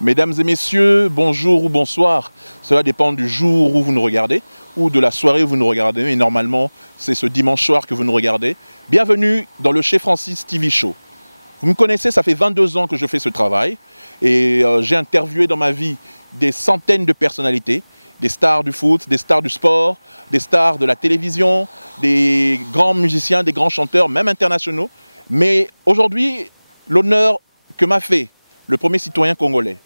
Mesdames et messieurs, bonjour ou bonsoir. Cela dépend du jour où vous nous regardez ou de la soirée où vous nous regardez. Et normalement, c'est ce dimanche soir que vous nous regardez. Bienvenue dans le Chez Francis TV Show. Vous me connaissez, ça fait 22 ans que je fais ce travail. Et j'ai interviewé dans ma vie des centaines de personnalités. Des stars du foot, des stars du sport, des stars de la télévision, des grands musiciens, des grands chanteurs, même internationaux. Mais aujourd'hui, l'honneur que m'a fait le premier citoyen congolais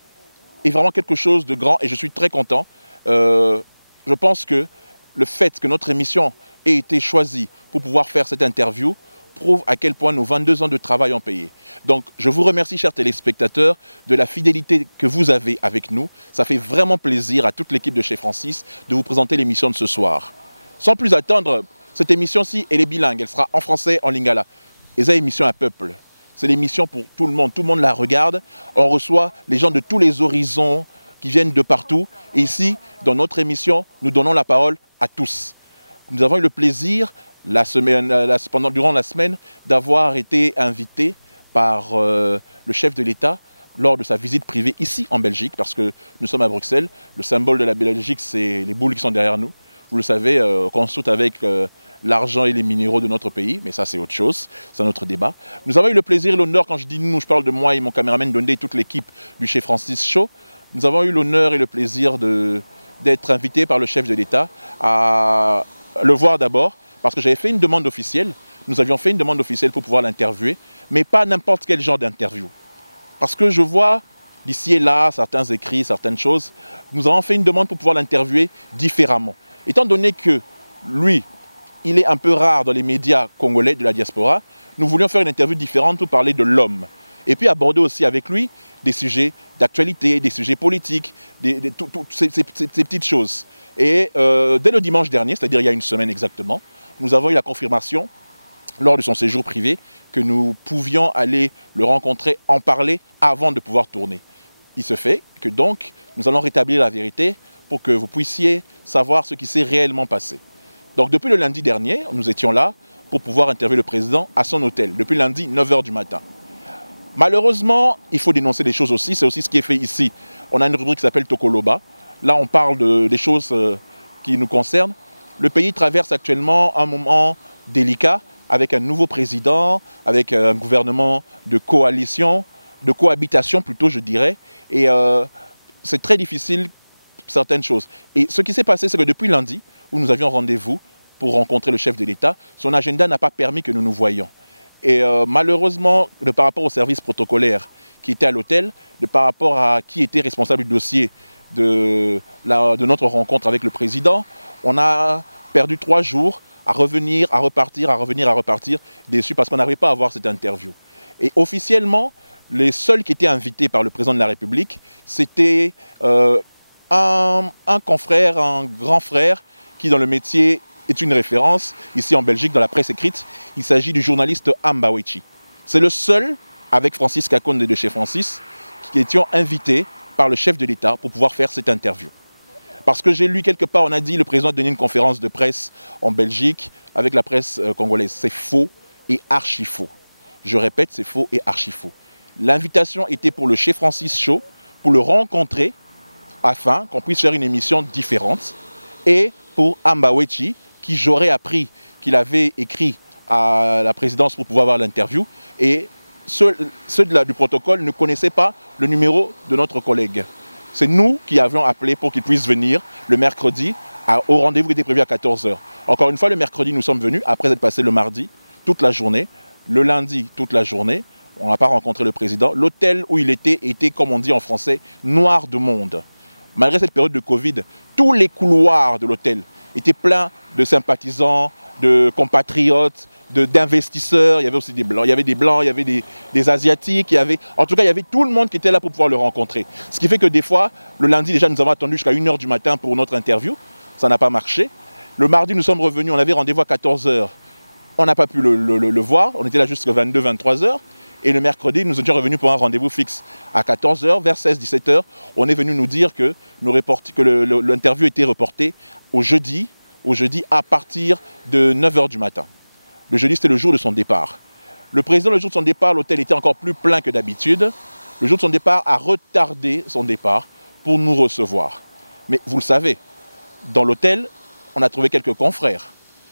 est vraiment quelque chose de grand et je suis très content. Je pense que le fait que notre émission ait été choisie pour pouvoir faire cette interview prouve à quel point nos 22 ans de travail ont payé. Donc je vous remercie, chers téléspectateurs, de la fidélité que vous avez avec nous. Ça fait vraiment plaisir à toute l'équipe de Chez Francis de vous présenter l'émission de ce soir. Sans plus attendre, cette émission-ci, elle est bilingue. Elle sera en français, en lingala. Et c'est une émission à peuple. C'est l'émission pour tout le monde la regarde. On reçoit les gens de tous les horizons qui viennent de partout. Et ici, dans notre émission, nous donnons la parole à tous. Nous avons eu le plaisir, durant la semaine, d'avoir été invités par le chef de l'État lors de sa visite privée ici en Belgique, parce que nous sommes à Bruxelles. Le symbole de la Belgique, c'est les boules qui sont derrière nous. Vous le savez, qu'on saute avec l'argent et les minéraux de notre pays, mais ça c'est autre chose, c'est un autre débat. Nous avons eu le plaisir et l'honneur, quand je dis nous, je parle de moi et mon caméraman Dondé et toute l'équipe du Chez Francis Show, nous avons eu l'honneur et le plaisir d'être invités par le chef de l'État à le voir d'abord, parce que j'avais fait une demande officielle, nous avions fait une demande officielle pour pouvoir l'interviewer, mais pas n'importe quel genre d'interview. Parce que je vois d'ici et là certains écrits, certaines choses, nous avons fait une demande pour pouvoir l'interviewer différemment. Étant donné que lui, il est un peu rare dans les médias congolais de la diaspora, nous voulions faire une interview différente pour parler de l'homme. Et puis aborder aussi avec lui des sujets d'actualité, des sujets politiques, toutes ces petites choses. Et dès le dimanche dernier, c'est-à-dire il y a une semaine exactement, nous avons eu la confirmation, lors de son séjour privé, que nous pouvions aller le rencontrer, en parler avant de pouvoir tourner. Il se fait que donc, nous allons rétablir la vérité pour que vous puissiez savoir ce qui s'est réellement passé. Donc depuis le lundi dernier, nous étions là pour pouvoir interviewer le président à son hôtel, depuis lundi 9 h du matin. Malheureusement, il faut dénoncer des choses aussi, c'est aussi ce qui est fait ici. On a une rubrique qui s'appelle Tokoloba. Là, on parle des choses qui nous concernent. Le pays traverse actuellement un moment délicat avec un nouveau président, avec un gouvernement de coalition, de cohabitation plutôt, je dirais. Et c'est très difficile, certaines choses. Et ce qui s'est passé, c'est que depuis lundi, où nous avions rendez-vous pour rencontrer le chef de l'État, son agenda n'a pas permis que nous nous voyions. Et malheureusement, par rapport au service protocolaire qui était à l'hôtel, par rapport à qui était responsable du dossier de notre rencontre avec le président, on a perdu 3 jours à revenir, à repartir, à revenir, à repartir, déçus parce qu'on n'arrivait pas à avoir cette interview. Et officiellement, les seuls qui étaient invités par le président de la République, c'était un confrère, un grand frère, qui dans le métier est une référence, ici en Belgique, dans la presse écrite. Il s'agit du journaliste Amba Wechi. C'est le seul, avec Francis Kakonde de Chez Francis, qui étions invités par le chef de l'État pour pouvoir faire cette interview. Parce que j'ai lu quelque part, on a dit, le président a donné une conférence de presse en Belgique avec la presse congolaise. C'est faux et archi faux. Je répète, c'est faux et archi faux. L'invitation était pour le Chez Francis Show, pour le rencontrer, afin qu'on puisse faire une émission différente. Et pour Amba Wechi, qui j'aurais appris qu'il avait écrit à la présidence pour pouvoir avoir l'interview. Et ceux du protocole ne connaissaient pas le numéro de notre collègue. C'est nous qui avions appelé pour qu'il puisse venir le mercredi au rendez-vous qui était prévu à 14 h. Encore une fois, le mercredi, nous sommes venus, après être passé le mardi, toute la journée. Le lundi, toute la journée. On n'a pas rencontré le président. L'hôtel où il était, comme on dit en français, noir de monde. Malgré cette période de Covid, tous les couloirs de l'hôtel étaient pleins de sympathisants, de compatriotes, d'investisseurs. Il y avait aussi des blancs, il y avait des asiatiques, en tout cas il y avait tout le monde qui était là pour pouvoir le rencontrer. Ce qui fait que des fois, le lundi déjà nous avons attendu jusqu'à 1 h du matin pour notre interview, ça n'a pas marché. Le mardi nous sommes revenus, on avait rendez-vous à 14 h, on n'a pas pu le voir, on était là jusqu'à 22-23 h. Et le mercredi, nous étions revenus pour un rendez-vous fixe à 14 h, vers 16-17 h. On est venu nous dire que l'interview était reportée au jeudi à partir de 9 h du matin. Le jeudi, c'était le jour de son départ. Le président, le jour de son départ, l'hôtel était encore plus plein que d'habitude. le jour de son départ, a retardé son départ pour nous recevoir. Mais vous le savez, dans l'hôtel, on a trouvé quelques confrères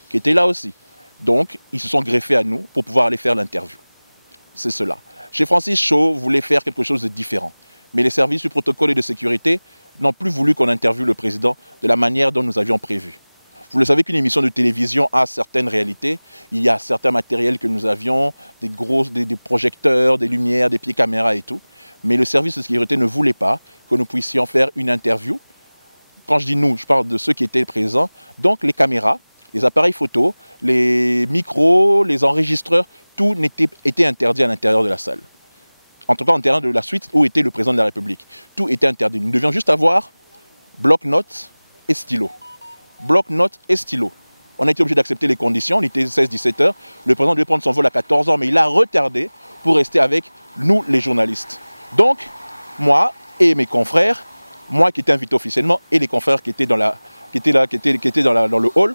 qui étaient là aussi. Donc, ils se sont greffés à nous pour pouvoir aller faire l'interview. C'est cela. Chez Francis Chaud voulait faire quelque chose de différent. Mais les services du protocole et de sécurité n'ont plus voulu qu'on interviewe le président de la manière dont nous avions prévu. Vous le savez qu'une émission de télévision a certaines réalités. Il y a certains matériels que nous avions, des projecteurs, des lumières, des pieds caméras et tout. Mais le service de sécurité ne voulait pas que nous puissions faire une interview. Quand je dis nous, je parle de ceux qui étaient présents. Donc les caméras, les appareils photo, les micros, les enregistreurs, tout était interdit à l'intérieur de la salle. En tout cas, en terrain de la suite où était le président de la République. Tout était interdit. Nous devions juste avoir bloc-notes et stylo. Bloc-notes et stylo. On a été obligé d'accepter les conditions. Il était 16-17 heures. Le président devait prendre son vol à 14 heures, mais il a retardé pour rester avec nous, les journalistes. Donc, moi et mes confrères, moi qui étais invité officiellement, et les confrères qui étaient dans le hall,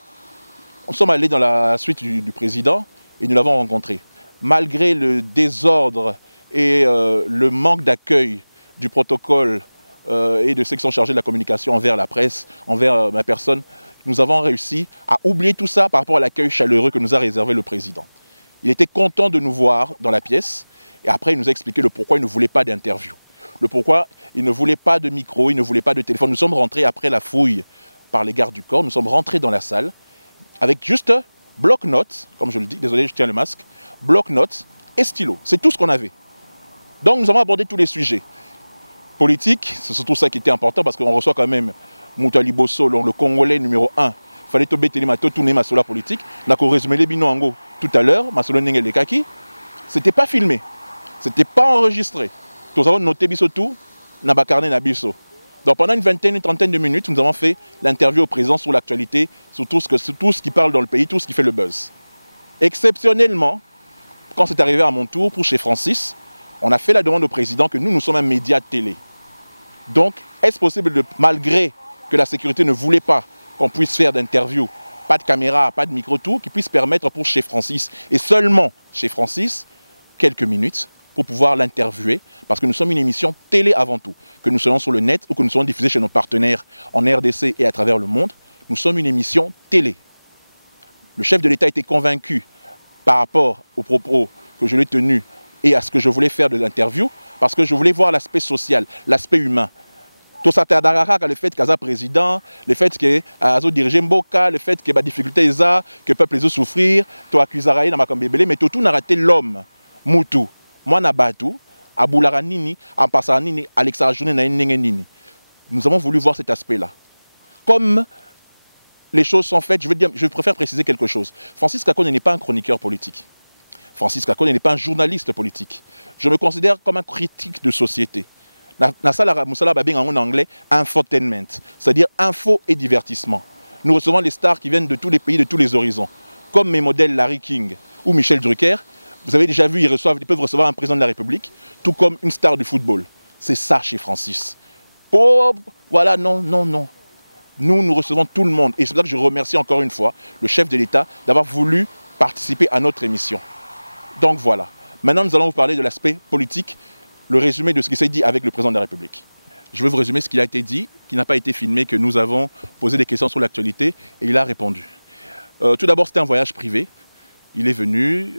nous sommes allés dans la suite du président et nous l'avons rencontré. Malgré le désordre et le manque d'accueil du protocole et de ceux qui sont chargés de la communication envers la presse, envers ma personne, nous avons réussi à oublier tout ça par rapport à l'accueil chaleureux que nous a réservé le président. Il était content de nous voir dans la pièce et après il nous a expliqué le pourquoi il ne voulait pas d'interview. Le pourquoi il ne voulait pas de micro, il ne voulait pas de téléphone. Nous sommes rentrés après la fouille par les gardes du corps, nous sommes rentrés dans la salle avec juste bloc-notes, comme je le dis, désolé je tiens le masque, bloc-notes et stylo. C'est tout ce qu'on avait. Donc nous avons abordé tous les sujets. Politiques, c'est surtout ça qui était important parce qu'on reçoit quand même Moutali Bosso, le Congolais numéro 1. Il fallait tout tourner ma sola politique. On a résumé les binongo tout à l'heure, ma solo n'engel kaki. C'était pas filmé, c'était pas enregistré. Nous avons noté biso tout, na bakarne na biso. Donc pendant une vingtaine, une trentaine de minutes, nous avons fait l'interview au président sur l'actualité, sur tout ce qui parle dans le pays, tout ce qui fait le buzz. Exceptionnellement, quand c'est arrivé à mon tour pour chez Francis, on a fait la demande au président que nous sommes un média télé. Donc, est-ce possible, malgré que la sécurité ne voulait pas qu'on puisse faire d'interview, pas de caméra, pas de micro, tout, qui puisse permettre pour chez Francis, et seulement chez Francis, quelques minutes pour pouvoir l'interviewer, parce que nous sommes une émission télé avant tout, que nous soyons sur le net ou que nous soyons diffusés chez nos partenaires en RDC et à travers le monde, nous sommes une émission télé. Le chef de l'État était convaincu par rapport aux propos que je lui ai tenus et à ce que je voulais faire de l'interview, parce que je voulais voir l'aspect social, l'aspect humain. Tout ça, le fait qu'il y a un président, le fait qu'il y a dirigé Mboka, le fait qu'il y a des difficultés, que le peuple les a souffrir, tu accuses Araï, mais tout n'a raté l'homme, Moutou. Moi, Nabatu, Aboulara Nini, Ampassa Nini, Alexa Jouné, Nini. Nous avons voulu voir cet aspect-là. Comme les choses sont faites, je préfère préciser quelque chose. Francis Kakone n'est pas un chroniqueur politique. Francis Kakone n'est pas un journaliste politique. Je me considère comme un critique de société. En anglais, infotainment, c'est-à-dire info et divertissement. Nous recevons les stars qui viennent de tous les pays, de tous les horizons, comme mes modèles Larry King ou Michel Drucker. Vous avez déjà vu, ils peuvent recevoir un président de la République, tout comme une star du football. C'est ça chez Francis. Oh, voilà, non. Nous recevons tout le monde. Et c'est pour ça que je remercie encore une fois le chef de l'État d'avoir voulu participer à notre émission. Donc voilà. Maintenant, nous allons vous parler de l'aspect politique, le résumé de ce qui s'est dit avec le président de la République. Je vais vous résumer ce qu'il a été dit, qui n'a pas été filmé, que nous avons posé des questions sur l'actualité et il a répondu. Tout d'abord, c'était un voyage privé. Il est venu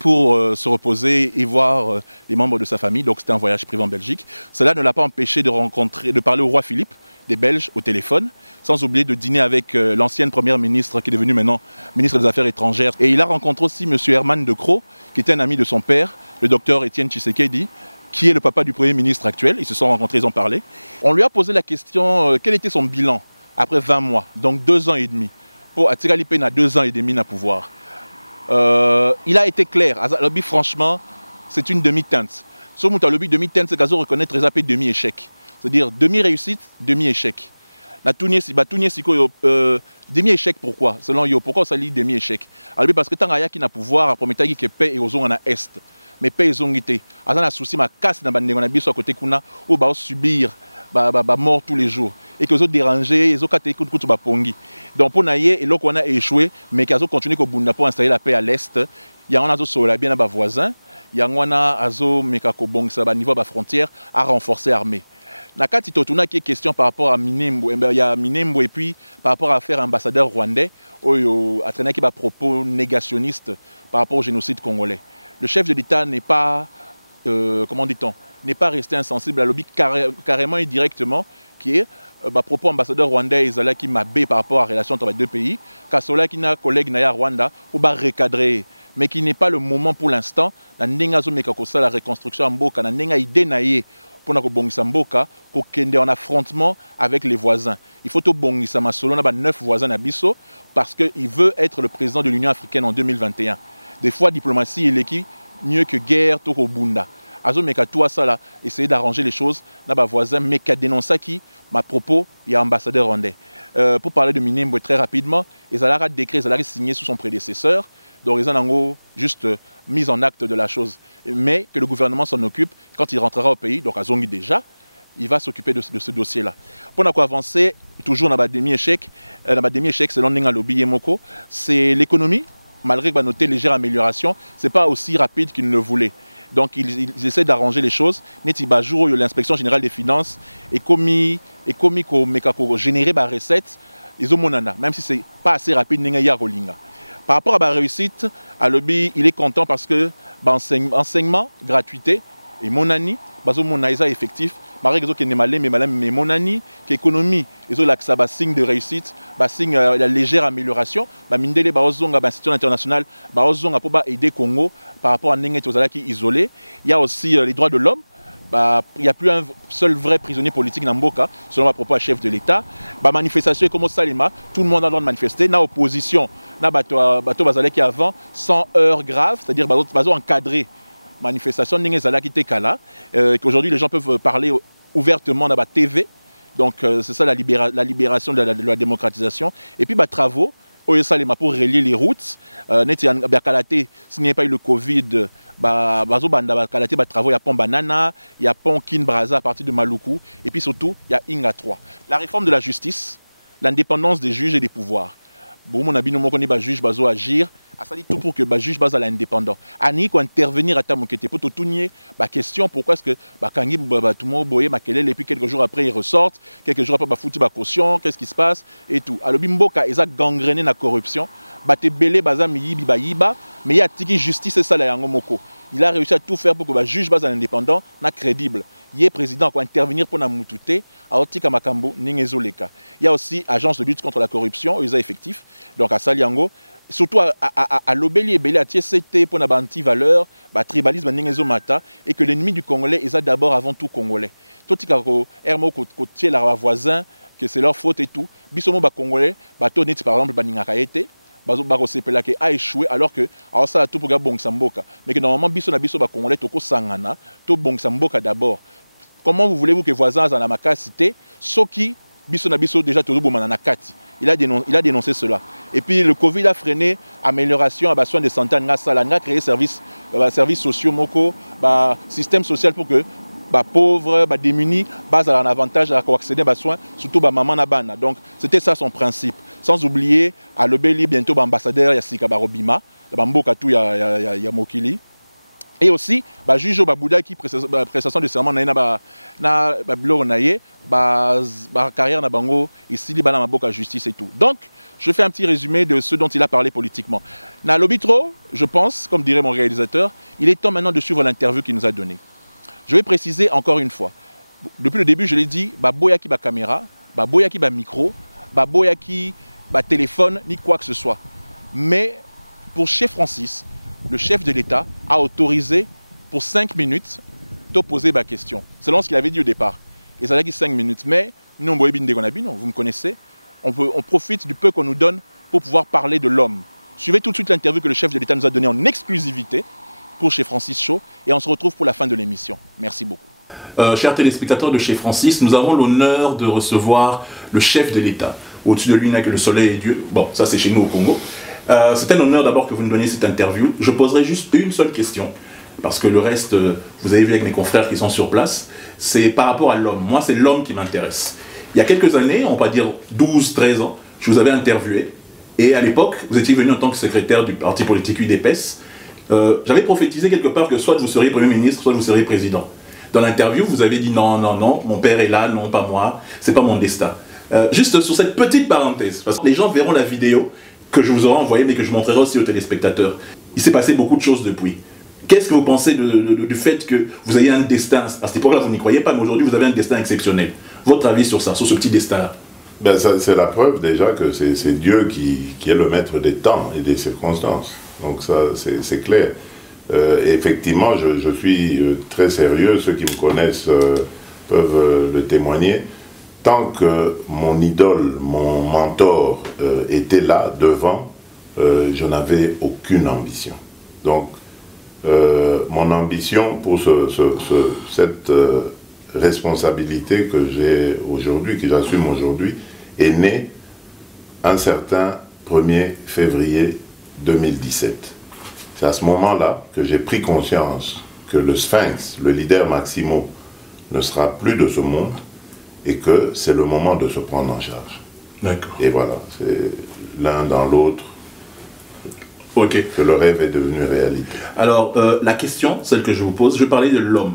pour se reposer et voir les membres de sa famille. Donc c'était un voyage privé en Belgique. Cela ne l'a pas empêché de parler au roi Philippe, des Belges, au téléphone, sans oublier de dîner avec l'ancienne première ministre qui est devenue maintenant ministre des Affaires étrangères. Et il a rencontré aussi M. Herman de Croo, qui était un ami de son père, le docteur Étienne Tshisekedi, qui est le papa du Premier ministre actuel. Ils se sont rencontrés, ils ont parlé. On lui a posé la question, quel était son bilan après 20 mois, donc 2 ans et demi. Pour Atikali Pen a 2 ans et demi à pouvoir. Il a été clair. Lobby, franchement, c'est une demi-teinte. Ce lobby demi-teinte, c'est qu'Azo reconnaît très rapide demi-échec. C'est-à-dire demi-réussite, demi-échec. Demi-échec, pourquoi? Selon Yo, pourquoi ça lit demi-échec? Parce que tant qu'il y a qui n'a pouvoir, après qu'il y a paix et aux zones à est. Mais paix et ont été. Il y a un souci, ma casse n'a pas de côté kuna ou va subir mort tous les jours. Et que les autres dérangés, les autres ont pongi. Donc pour naïe, et là qu'on a échoué, mais qu'ils ont continué pour installer la paix à l'est, il y a un autre sur la bien à voisin. Yangwana Azo Mekako Bong ça niveau de la frontière à renforcer l'armée. Nakati Totuna qui est question par rapport à Minembwe, il y a Minembwe et puis par rapport à faire ambassadeur rwandais, à traîner qui a propos négationnistes par rapport au génocide congolais. Le chef de l'État n'est pas, comment dit-on, n'est pas resté insensible à lobby carrément et directement qui est propos ambassadeur rwandais Ezala qui m'a bé par rapport à la relation entre les deux pays, car cela qui n'a collègue Naya Rwanda pour recadrer, mais qui n'est pas le moment pour l'instant. Na ndenga zo meka ko la reconstruction en Mboka, na ndenga idée naie pour na ko bongisa Mboka ko kende en affrontement avec les voisins. Il faut to bongisa masolo na ba 9 voisins na biso parce que il veut être le président de l'Union africaine en 2021. Des fois diplomatie il est qui mieux que guerre to ko bunda. Azo meka toi ça là essayer d'arranger les choses na ba voisin mais qu'a dénoncé qui ma propos il y a ambassadeur rwandais. Pour parler de Minembwe très rapidement, Ezala a décret, Ezala a signé sous son prédécesseur. Donc ils ont juste mise en acte de la chose. Mais que le gouvernement s'en occupe quand il rentrera au pays, donc à Zongi déjà, il va s'occuper de ce dossier-là. Pour avancer, toujours dans le demi-échec, selon Nenga Lobby Yemoko, c'est l'économie, malgré qu'on a noté légère amélioration, ce n'est pas aussi rapide qu'il ne le voulait. Donc ils essaient d'arranger les choses. Netiba jour l'inspection générale des finances est commis générer des recettes, ils ont monana, même si ce n'est pas assez rapide, Nenga Yarolinga. Par rapport à la réussite, à lobby, il est content parce que enseignement, gratuité, et mon ami, mon effectif, mais mon ami, qui économie, ils ont un signe de réussite, signe la légère amélioration, mindele institution internationale, pour aider Congo par rapport à Nenget qui est isolé. Il y a aussi les droits de l'homme. Il n'y a plus un seul vrai prisonnier politique dans Mboka, selon ma propos à chef de l'État. Manifestation comme Salima, tout le monde a le droit de manifester. Dans l'opposition, qui avant 100 heures graves, c'est-à-dire encadré manifestation, qu'aujourd'hui les gens peuvent parler ouvertement dans la TV. Donc c'est ça la libération de la démocratisation. Et puis travaux. Pour relier les routes, s'il n'y a pas eu le Covid, travaux, il y a Pont Banana, il y a Pont Kin Braza à partir de Maluku, et puis surtout, il y a Inga 3. La réforme de la justice, l'indépendance des juges et des pouvoirs. Bon, mon avis, nous connaissons les juges qui agir, ça dit tout pour que les juges soient indépendants. Ani ko intervenir à ta moquette pour tout tourner, question pourquoi est-ce que Kangi tout le monde boye et puis quelques jours après ils ressortent, quelques jours après foutu caution, qu'est-ce qui se passe et tout. Alors Bimboka ils a gangréné la corruption, te belé baza miyibi yiba, mais il y a tiki justice et ça la yango moko. Il a réussi à tout faire pour que les juges soient indépendants, na crédible. Il est président qui intervenir pour la moutouté, à Otika Makambo, Ningezoleka. Il y a aussi agence de lutte contre la corruption, ils ont effectif, donc à Saliango. Surtout à l'obéli et belé à TCT pour la anti-valeur, tribalisme mata et que l'ennemi du Congolais est d'abord avant tout Congolais. Tout hermo côté la voisin que c'est leur faute et tout. Bisomo Congolais, tonnet par exemple baningakaete, sepela que a échoué alors que alors ça tout pour bon samboka. Mais que normalement biso Congolais toko sangana, to bon samboka d'abord. Comment vous voulez-vous que voisins en la cité, soki biso déjà tout bon mananakati. Il a dénoncé cela. Et puis le Covid a freiné l'amélioration à soins de santé en Nassala, a créé services sociaux, moko, système social pour que pauvres, démunis, base à un avantage à accéder à soins, surtout maman nabana. Donc c'était ça son principe. Sans oublier à l'Obéli bientôt ambassadeur Yassika Barobima, Bamboka tout ya Mokili. Et aussi, juge Babouda qui prestation de serment na carrière na bango ici li bana maboka justice et tout. Donc, je fais un petit résumé de ce dont il a parlé politiquement. Na lobitro, je pense, comme dirait mon réalisateur, il est temps maintenant de suivre l'interview qu'il nous a donnée. Je vais préciser encore une fois. Depuis le début, je l'ai dit, boya ki caméra, boya ki micro, boya ki téléphone, ni quoi que ce soit. Mais pour Chef Francis, le chef de l'État a autorisé pour 5 minutes de poser ma question. Selon ce qu'il avait dit au départ. Et ça a dit 5 minutes. Mais nous, vous me connaissez, on profite du peu qu'on nous donne pour pouvoir parler de l'homme. Suivez tout de suite l'interview que le chef de l'État nous a donnée en exclusivité pour Chez Francis Show. Et on se retrouve pour la fin de l'émission. Merci beaucoup. Chers téléspectateurs de Chez Francis, nous avons l'honneur de recevoir le chef de l'État. Au-dessus de lui, il n'y a que le soleil et Dieu. Bon, ça c'est chez nous au Congo. C'est un honneur d'abord que vous nous donniez cette interview. Je poserai juste une seule question, parce que le reste, vous avez vu avec mes confrères qui sont sur place, c'est par rapport à l'homme. Moi, c'est l'homme qui m'intéresse. Il y a quelques années, on va dire 12, 13 ans, je vous avais interviewé, et à l'époque, vous étiez venu en tant que secrétaire du parti politique UDPS, J'avais prophétisé quelque part que soit vous seriez Premier ministre, soit vous seriez président. Dans l'interview, vous avez dit non, non, non, mon père est là, non, pas moi, c'est pas mon destin. Juste sur cette petite parenthèse, parce que les gens verront la vidéo que je vous aurai envoyée, mais que je montrerai aussi aux téléspectateurs. Il s'est passé beaucoup de choses depuis. Qu'est-ce que vous pensez du fait que vous ayez un destin, à cette époque-là vous n'y croyez pas, mais aujourd'hui vous avez un destin exceptionnel. Votre avis sur ça, sur ce petit destin-là? Ben, c'est la preuve déjà que c'est Dieu qui est le maître des temps et des circonstances. Donc ça, c'est clair. Effectivement, je suis très sérieux, ceux qui me connaissent peuvent le témoigner. Tant que mon idole, mon mentor était là, devant, je n'avais aucune ambition. Donc, mon ambition pour cette responsabilité que j'ai aujourd'hui, que j'assume aujourd'hui, est née un certain 1er février 2017. C'est à ce moment-là que j'ai pris conscience que le Sphinx, le leader Maximo, ne sera plus de ce monde et que c'est le moment de se prendre en charge. D'accord. Et voilà, c'est l'un dans l'autre. Ok. Que le rêve est devenu réalité. Alors, la question, celle que je vous pose, je parlais de l'homme.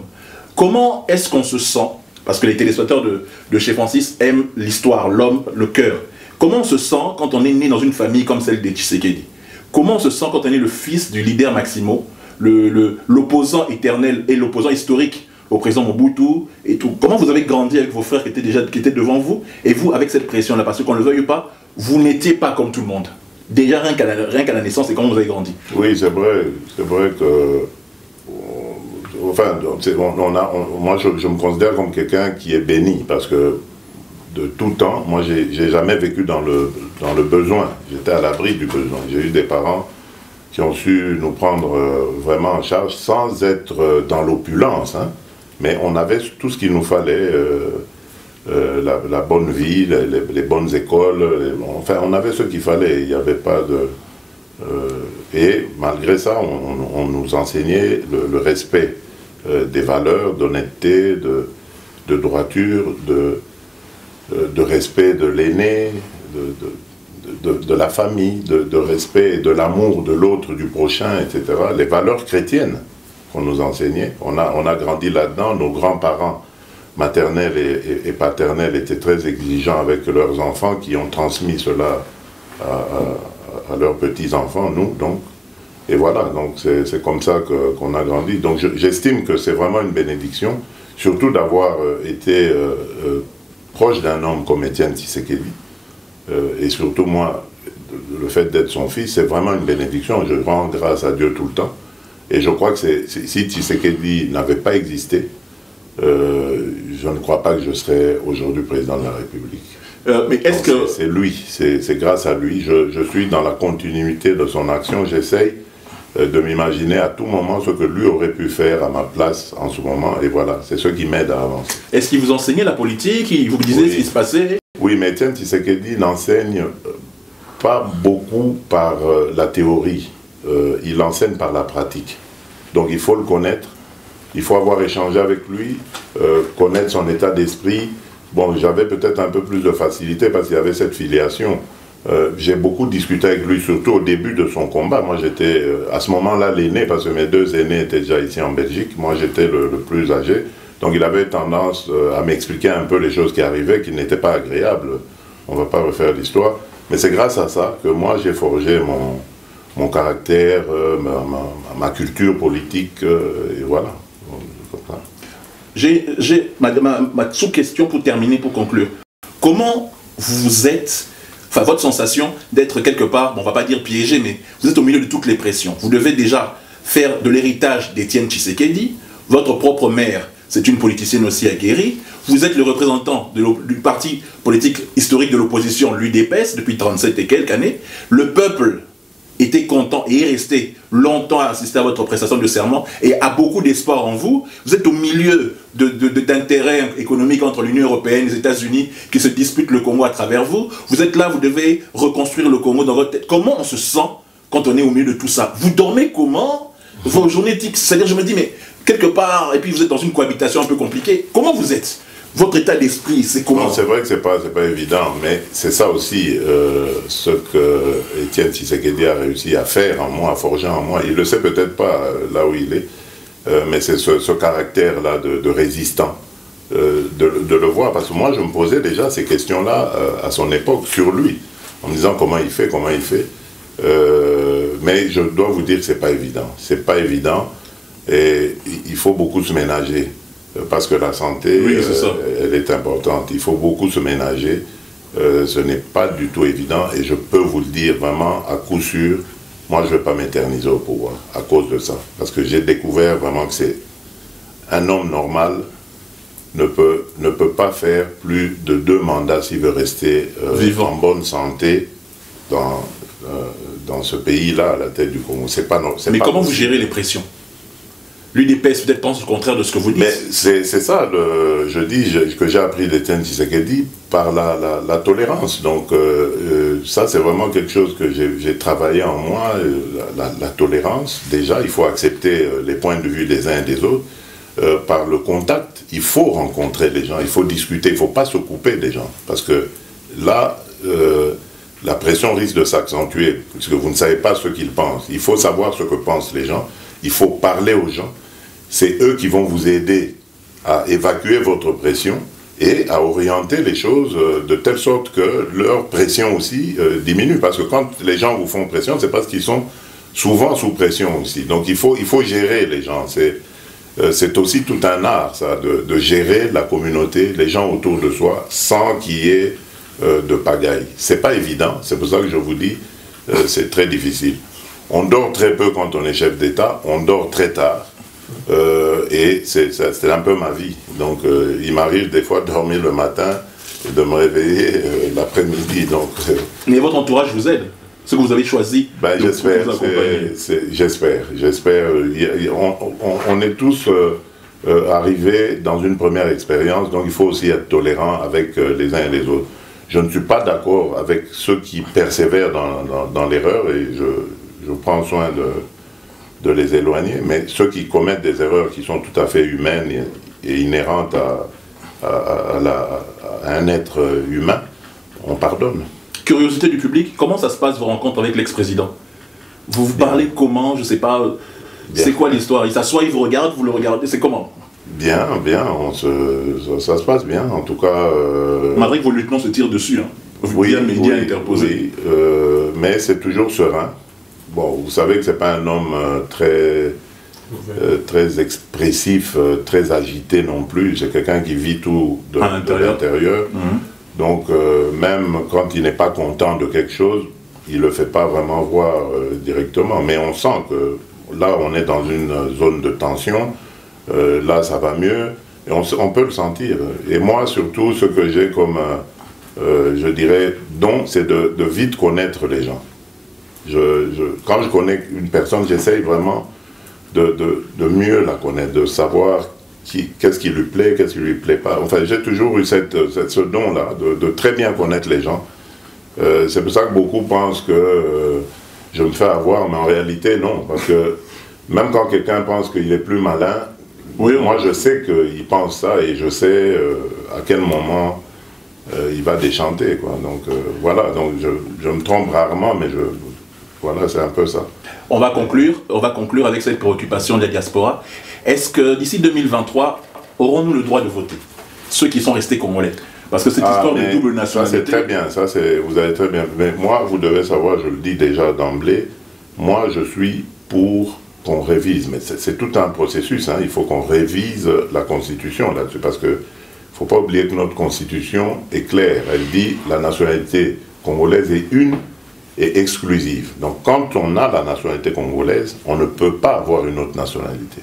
Comment est-ce qu'on se sent, parce que les téléspectateurs de chez Francis aiment l'histoire, l'homme, le cœur. Comment on se sent quand on est né dans une famille comme celle des Tshisekedi? Comment on se sent quand on est le fils du leader Maximo, l'opposant éternel et l'opposant historique au président Mobutu et tout? Comment vous avez grandi avec vos frères qui étaient devant vous, et vous avec cette pression-là? Parce qu'on ne le veuille pas, vous n'étiez pas comme tout le monde. Déjà, rien qu'à la naissance, et comment vous avez grandi? Oui, c'est vrai que... Enfin, moi, je me considère comme quelqu'un qui est béni, parce que de tout temps, moi, j'ai jamais vécu dans le besoin. J'étais à l'abri du besoin. J'ai eu des parents qui ont su nous prendre vraiment en charge, sans être dans l'opulence, hein, mais on avait tout ce qu'il nous fallait, la bonne vie, les bonnes écoles, enfin, on avait ce qu'il fallait, il n'y avait pas de... et malgré ça, on nous enseignait le respect des valeurs, d'honnêteté, de droiture, de respect de l'aîné, de la famille, de respect et de l'amour de l'autre, du prochain, etc. Les valeurs chrétiennes qu'on nous enseignait, on a grandi là-dedans. Nos grands-parents maternels et paternels étaient très exigeants avec leurs enfants, qui ont transmis cela à leurs petits-enfants, nous, donc. Et voilà, donc c'est comme ça qu'on a grandi. Donc j'estime que c'est vraiment une bénédiction, surtout d'avoir été proche d'un homme comme Étienne Tshisekedi. Et surtout moi, le fait d'être son fils, c'est vraiment une bénédiction. Je rends grâce à Dieu tout le temps. Et je crois que si Tshisekedi n'avait pas existé, je ne crois pas que je serais aujourd'hui président de la République. Mais est-ce que... C'est lui, c'est grâce à lui. Je suis dans la continuité de son action. J'essaye de m'imaginer à tout moment ce que lui aurait pu faire à ma place en ce moment. Et voilà, c'est ce qui m'aide à avancer. Est-ce qu'il vous enseignait la politique? Il vous disait ce qui se passait? Oui, mais Étienne Tshisekedi n'enseigne pas beaucoup par la théorie. Il enseigne par la pratique. Donc il faut le connaître. Il faut avoir échangé avec lui, connaître son état d'esprit. Bon, j'avais peut-être un peu plus de facilité parce qu'il y avait cette filiation. J'ai beaucoup discuté avec lui, surtout au début de son combat. Moi, j'étais à ce moment-là l'aîné, parce que mes deux aînés étaient déjà ici en Belgique. Moi, j'étais le plus âgé. Donc, il avait tendance à m'expliquer un peu les choses qui arrivaient, qui n'étaient pas agréables. On ne va pas refaire l'histoire. Mais c'est grâce à ça que moi, j'ai forgé mon caractère, ma culture politique, et voilà. J'ai ma sous-question pour terminer, pour conclure. Comment vous êtes, enfin votre sensation d'être quelque part, bon, on ne va pas dire piégé, mais vous êtes au milieu de toutes les pressions. Vous devez déjà faire de l'héritage d'Étienne Tshisekedi. Votre propre mère, c'est une politicienne aussi aguerrie. Vous êtes le représentant du parti politique historique de l'opposition, l'UDPS, depuis 37 et quelques années. Le peuple était content et est resté longtemps à assister à votre prestation de serment et a beaucoup d'espoir en vous. Vous êtes au milieu d'intérêts économiques entre l'Union européenne et les États-Unis qui se disputent le Congo à travers vous. Vous êtes là, vous devez reconstruire le Congo dans votre tête. Comment on se sent quand on est au milieu de tout ça? Vous dormez comment? Vos journées, c'est-à-dire je me dis, mais quelque part, et puis vous êtes dans une cohabitation un peu compliquée. Comment vous êtes? Votre état d'esprit, c'est comment? C'est vrai que c'est pas évident, mais c'est ça aussi ce que Étienne Tshisekedi a réussi à faire en moi, à forger en moi. Il le sait peut-être pas là où il est, mais c'est ce caractère-là de résistant, de le voir. Parce que moi, je me posais déjà ces questions-là à son époque sur lui, en me disant comment il fait. Mais je dois vous dire que c'est pas évident. C'est pas évident et il faut beaucoup se ménager. Parce que la santé, oui, elle est importante. Il faut beaucoup se ménager. Ce n'est pas du tout évident. Et je peux vous le dire vraiment à coup sûr, moi je ne vais pas m'éterniser au pouvoir à cause de ça. Parce que j'ai découvert vraiment que c'est un homme normal ne peut pas faire plus de 2 mandats s'il veut rester en bonne santé dans ce pays-là, à la tête du Congo. Mais comment vous gérez les pressions? L'UDPS peut-être pense le contraire de ce que vous dites. Mais c'est ça, je dis que j'ai appris d'Étienne Tshisekedi par la tolérance. Donc ça, c'est vraiment quelque chose que j'ai travaillé en moi, la tolérance. Déjà, il faut accepter les points de vue des uns et des autres. Par le contact, il faut rencontrer les gens, il faut discuter, il ne faut pas se couper des gens. Parce que là, la pression risque de s'accentuer, parce que vous ne savez pas ce qu'ils pensent. Il faut savoir ce que pensent les gens, il faut parler aux gens. C'est eux qui vont vous aider à évacuer votre pression et à orienter les choses de telle sorte que leur pression aussi diminue. Parce que quand les gens vous font pression, c'est parce qu'ils sont souvent sous pression aussi. Donc il faut gérer les gens. C'est aussi tout un art, ça, de gérer la communauté, les gens autour de soi, sans qu'il y ait de pagaille. C'est pas évident, c'est pour ça que je vous dis, c'est très difficile. On dort très peu quand on est chef d'État, on dort très tard. Et c'est un peu ma vie. Donc il m'arrive des fois de dormir le matin et de me réveiller l'après-midi. Mais votre entourage vous aide? Ce que vous avez choisi? J'espère. On est tous arrivés dans une première expérience, donc il faut aussi être tolérant avec les uns et les autres. Je ne suis pas d'accord avec ceux qui persévèrent dans l'erreur et je prends soin de les éloigner, mais ceux qui commettent des erreurs qui sont tout à fait humaines et inhérentes à un être humain, on pardonne. Curiosité du public, comment ça se passe vos rencontres avec l'ex-président? Vous parlez comment? Je ne sais pas. C'est quoi l'histoire? Il s'assoit, il vous regarde, vous le regardez, c'est comment? Bien, ça se passe bien, en tout cas... Malgré que vos lieutenants se tirent dessus, hein. Oui, mais c'est toujours serein. Bon, vous savez que ce n'est pas un homme très expressif, très agité non plus. C'est quelqu'un qui vit tout de l'intérieur. Donc, même quand il n'est pas content de quelque chose, il ne le fait pas vraiment voir directement. Mais on sent que là, on est dans une zone de tension. Là, ça va mieux. Et on peut le sentir. Et moi, surtout, ce que j'ai comme, je dirais, don, c'est de vite connaître les gens. Quand je connais une personne, j'essaye vraiment de mieux la connaître, de savoir qu'est-ce qui lui plaît, qu'est-ce qui lui plaît pas. Enfin, j'ai toujours eu ce don-là, de très bien connaître les gens. C'est pour ça que beaucoup pensent que je me fais avoir, mais en réalité, non. Parce que même quand quelqu'un pense qu'il est plus malin, moi, je sais qu'il pense ça et je sais à quel moment il va déchanter, quoi. Donc, voilà. Donc, je me trompe rarement, mais voilà, c'est un peu ça. On va conclure avec cette préoccupation de la diaspora. Est-ce que d'ici 2023, aurons-nous le droit de voter, ceux qui sont restés congolais? Parce que cette histoire de double nationalité... Ça c'est très bien, vous avez très bien... Mais moi, vous devez savoir, je le dis déjà d'emblée, moi je suis pour qu'on révise. Mais c'est tout un processus, hein. Il faut qu'on révise la Constitution là-dessus. Parce qu'il ne faut pas oublier que notre Constitution est claire. Elle dit la nationalité congolaise est une et exclusive. Donc quand on a la nationalité congolaise, on ne peut pas avoir une autre nationalité.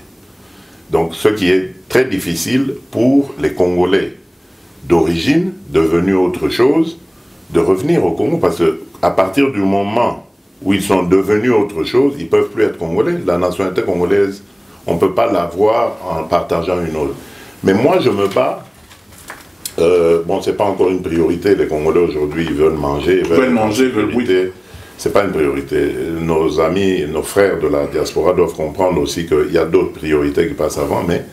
Donc ce qui est très difficile pour les Congolais d'origine, devenus autre chose, de revenir au Congo, parce qu'à partir du moment où ils sont devenus autre chose, ils ne peuvent plus être Congolais. La nationalité congolaise, on ne peut pas l'avoir en partageant une autre. Mais moi je me bats. Bon, c'est pas encore une priorité. Les Congolais aujourd'hui, ils veulent manger, oui. C'est pas une priorité. Nos amis, nos frères de la diaspora doivent comprendre aussi qu'il y a d'autres priorités qui passent avant, mais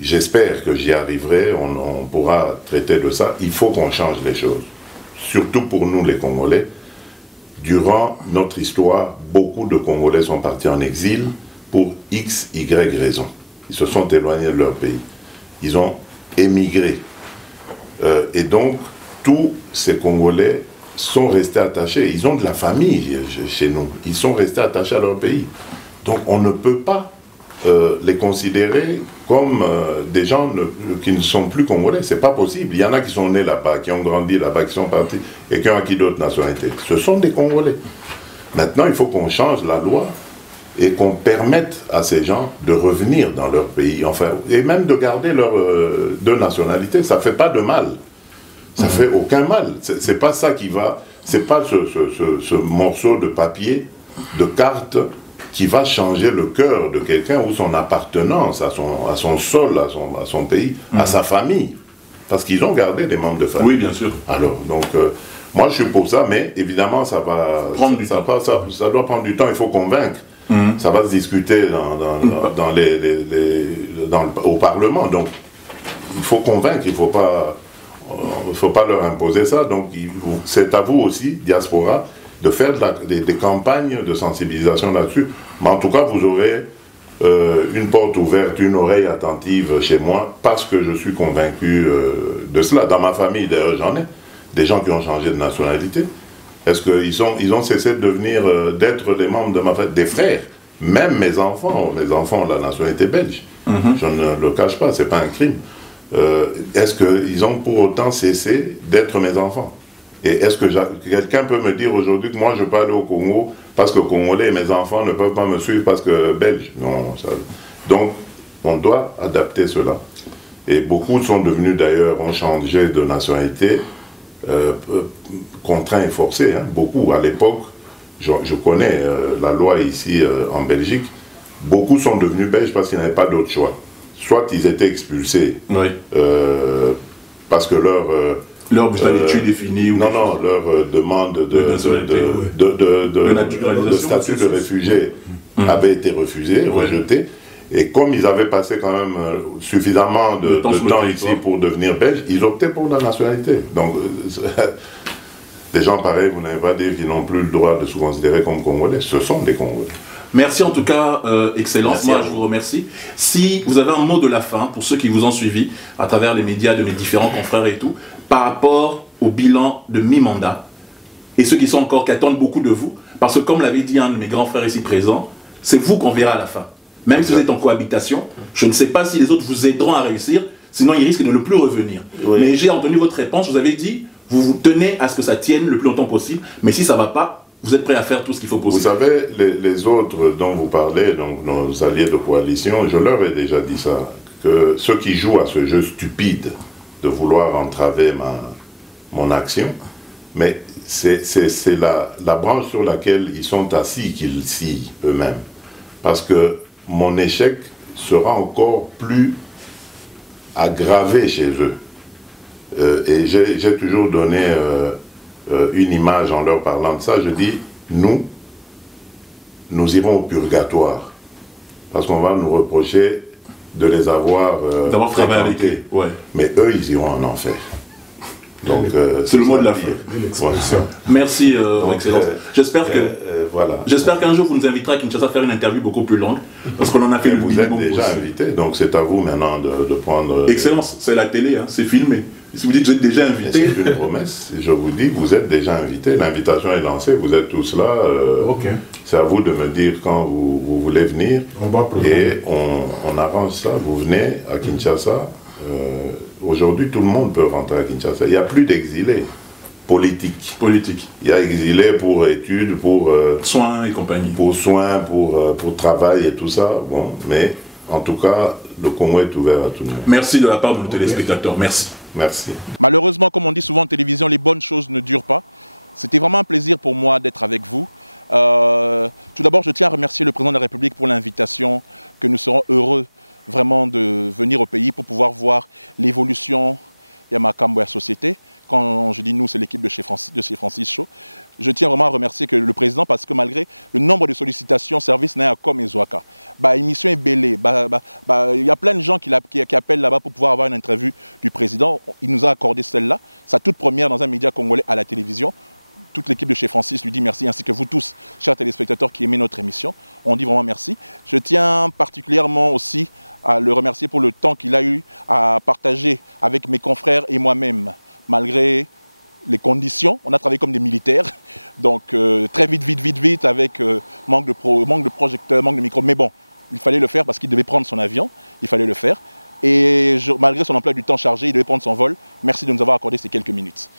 j'espère que j'y arriverai, on pourra traiter de ça. Il faut qu'on change les choses, surtout pour nous les Congolais. Durant notre histoire, beaucoup de Congolais sont partis en exil pour X, Y raisons. Ils se sont éloignés de leur pays. Ils ont émigré. Et donc, tous ces Congolais sont restés attachés. Ils ont de la famille chez nous. Ils sont restés attachés à leur pays. Donc, on ne peut pas les considérer comme des gens qui ne sont plus Congolais. C'est pas possible. Il y en a qui sont nés là-bas, qui ont grandi là-bas, qui sont partis et qui ont acquis d'autres nationalités. Ce sont des Congolais. Maintenant, il faut qu'on change la loi et qu'on permette à ces gens de revenir dans leur pays, enfin, et même de garder leurs deux nationalités. Ça ne fait pas de mal. Ça ne fait aucun mal. C'est pas ça qui va... C'est pas ce morceau de papier, de carte, qui va changer le cœur de quelqu'un ou son appartenance à son sol, à son pays, à sa famille. Parce qu'ils ont gardé des membres de famille. Oui, bien sûr. Alors, donc, moi je suis pour ça, mais évidemment, ça va prendre du temps. Ça doit prendre du temps, il faut convaincre. Ça va se discuter au Parlement. Donc, il faut convaincre, il ne faut pas leur imposer ça. Donc, c'est à vous aussi, diaspora, de faire des campagnes de sensibilisation là-dessus. Mais en tout cas, vous aurez une porte ouverte, une oreille attentive chez moi, parce que je suis convaincu de cela. Dans ma famille, d'ailleurs, j'en ai des gens qui ont changé de nationalité. Est-ce qu'ils ont cessé de devenir, d'être des membres de ma famille, des frères. Même mes enfants ont la nationalité belge. Je ne le cache pas, c'est pas un crime. Est-ce qu'ils ont pour autant cessé d'être mes enfants? Et est-ce que quelqu'un peut me dire aujourd'hui que moi je peux aller au Congo parce que Congolais et mes enfants ne peuvent pas me suivre parce que Belge? Non. Donc, on doit adapter cela. Et beaucoup sont devenus d'ailleurs, ont changé de nationalité, contraints et forcés. Hein. Beaucoup. À l'époque, je connais la loi ici en Belgique, beaucoup sont devenus belges parce qu'ils n'avaient pas d'autre choix. Soit ils étaient expulsés, oui. Parce que leur d'études est fini. Non, leur demande de statut de réfugié avait été refusée, rejetée. Et comme ils avaient passé quand même suffisamment de temps ici pour devenir belges, ils optaient pour la nationalité. Donc, des gens pareils, vous n'avez pas dit qu'ils n'ont plus le droit de se considérer comme Congolais. Ce sont des Congolais. Merci en tout cas, Excellence. Moi, je vous remercie. Si vous avez un mot de la fin pour ceux qui vous ont suivi à travers les médias de mes différents confrères et tout, par rapport au bilan de mi-mandat et ceux qui attendent beaucoup de vous, parce que comme l'avait dit un de mes grands frères ici présents, c'est vous qu'on verra à la fin. Même si vous êtes en cohabitation, je ne sais pas si les autres vous aideront à réussir, sinon ils risquent de ne plus revenir. Oui. Mais j'ai entendu votre réponse, vous avez dit, vous vous tenez à ce que ça tienne le plus longtemps possible, mais si ça ne va pas, vous êtes prêt à faire tout ce qu'il faut possible. Vous savez, les autres dont vous parlez, donc nos alliés de coalition, je leur ai déjà dit ça, que ceux qui jouent à ce jeu stupide de vouloir entraver mon action, mais c'est la branche sur laquelle ils sont assis qu'ils scient eux-mêmes. Parce que mon échec sera encore plus aggravé chez eux. Et j'ai toujours donné une image en leur parlant de ça. Je dis, nous irons au purgatoire. Parce qu'on va nous reprocher de les avoir fréquentés. Ouais. Mais eux, ils iront en enfer. Donc, c'est le mot de la fin. Merci, Excellence. J'espère qu'un jour vous nous inviterez à Kinshasa à faire une interview beaucoup plus longue, parce qu'on en a fait le minimum. Vous êtes déjà invité, donc c'est à vous maintenant de prendre... Excellence, c'est la télé, hein, c'est filmé. Si vous dites que vous êtes déjà invité... C'est une promesse, je vous dis que vous êtes déjà invité, l'invitation est lancée, vous êtes tous là. C'est à vous de me dire quand vous voulez venir, et on arrange ça, vous venez à Kinshasa. Aujourd'hui, tout le monde peut rentrer à Kinshasa. Il n'y a plus d'exilés politiques. Il y a exilés pour études, pour... soins et compagnie. Pour soins, pour travail et tout ça. Bon, mais en tout cas, le Congo est ouvert à tout le monde. Merci de la part de nos téléspectateurs. Merci. Merci. Malheureusement, comme on dit souvent en télévision, les bonnes choses ne durent pas. C'était vraiment un plaisir pour moi d'être avec vous. Tout d'abord, je tiens à remercier le président de la République pour l'invitation, que nous serons heureux vraiment de venir au pays pour pouvoir voir l'évolution il y a ma Camboya Société. Quand je dis nous, c'est l'équipe de chez Francis Cho. Je tiens vraiment à remercier le président parce que malgré le nombre de sollicitations, service n'a comme Ezouaka. Émission est bellée. Il y a plein de gens qui appellent là-bas pour pouvoir avoir une interview du président. Il nous a accordé celle-là, sa toute première dans un média congolais à la télévision. Toute l'équipe de chez Francis lui dit merci, ainsi que vous tous, chers téléspectateurs qui aimez notre émission. On dit vraiment merci. Je tiens particulièrement aussi à le remercier pour le temps qu'il a eu à partager avec mes confrères et moi-même. Malgré les conditions, on a travaillé comme des militaires, donc très vite, avec manque de projecteurs, manque de micro. Mais bon, il fallait le faire parce qu'il devait prendre son avion, il fallait le faire. Et malgré son emploi du temps chargé, il devait prendre son vol. Merci de nous avoir accordé ces quelques minutes.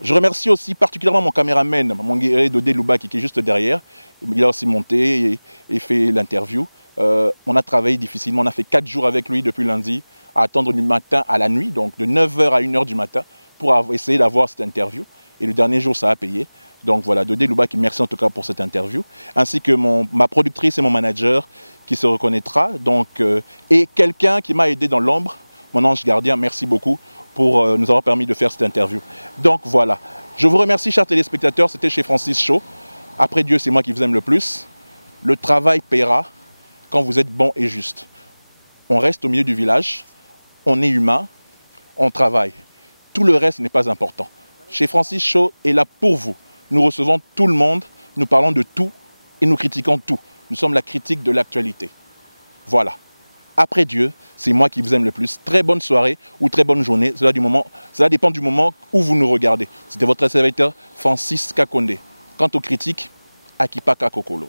Je remercie aussi particulièrement mon caméraman, mon guerrier Dodé Loubaki, qui est juste derrière. Il a aussi monté et fait l'interview. On a travaillé difficilement, on a fait 4 jours avec lui depuis lundi, à attendre du matin à la nuit, donc de 9h à 1h du matin, pour essayer d'avoir cette interview. Et le dernier jour, ça a payé. Donc voilà, Dodé Loubaki, merci en tout cas pour cette interview. Ainsi que ma productrice et mon manager qui se reconnaîtra. Donc, et quelqu'un qui m'a aidé dans l'ombre, mon ange gardien, merci beaucoup pour nous avoir permis de faire cette interview. Donc voilà, je vous remercie chers téléspectateurs, c'était chez Francis Cho. Après Dieu, c'est moi qui vous aime le plus. Le travail paiera quand vous êtes bon et juste. On reste au milieu du village, on est humain, on travaille. Tout le reste n'est pas important. Chez Francis Cho est là pour vous. Nous recevons tout le monde, nous parlons de tout et nous critiquons tout. Nous sommes la critique de l'actualité. Voilà. Après Dieu, c'est moi qui vous aime le plus. Très bonne soirée ou très bonne journée. Cela dépend du moment où vous nous regardez. C'était votre serviteur Francis Kakonde. Quant aux critiques, Akipaka Kokolo.